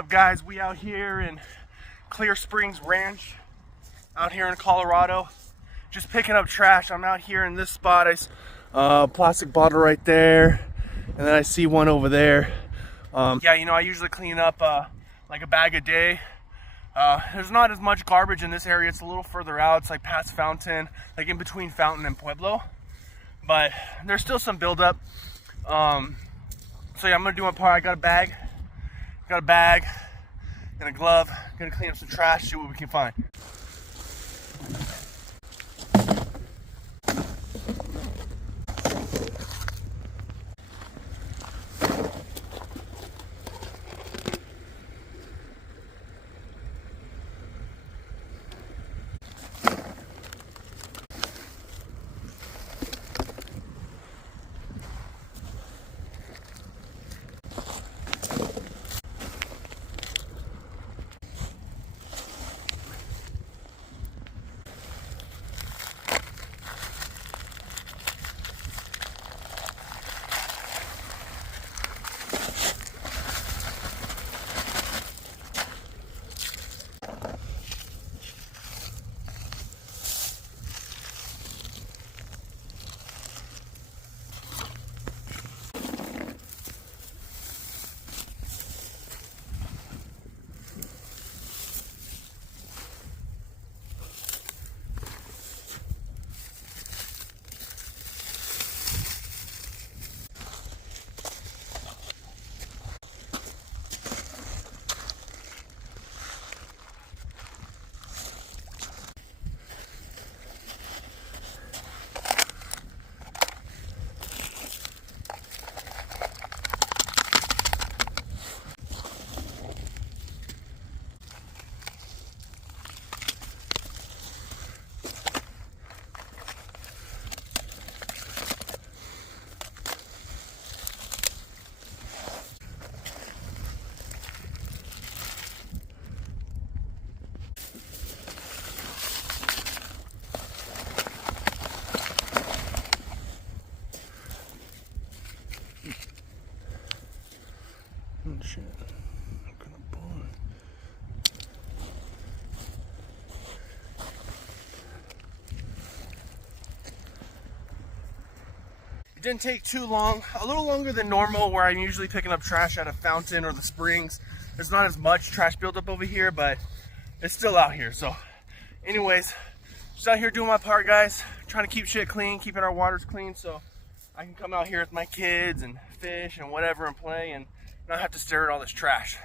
up, guys? We out here in Clear Springs Ranch, out here in Colorado, just picking up trash. I'm out here in this spot. I plastic bottle right there, and then I see one over there. Yeah, you know, I usually clean up like a bag a day. There's not as much garbage in this area. It's a little further out. It's like past Fountain, like in between Fountain and Pueblo, but there's still some buildup. So yeah, I'm gonna do my part. I got a bag and a glove. Gonna clean up some trash, see what we can find. Shit. I'm gonna pull it. It didn't take too long, a little longer than normal, where I'm usually picking up trash at a fountain or the springs. There's not as much trash buildup over here, but it's still out here. So anyways, just out here doing my part, guys, trying to keep shit clean, keeping our waters clean, so I can come out here with my kids and fish and whatever and play and not have to stare at all this trash.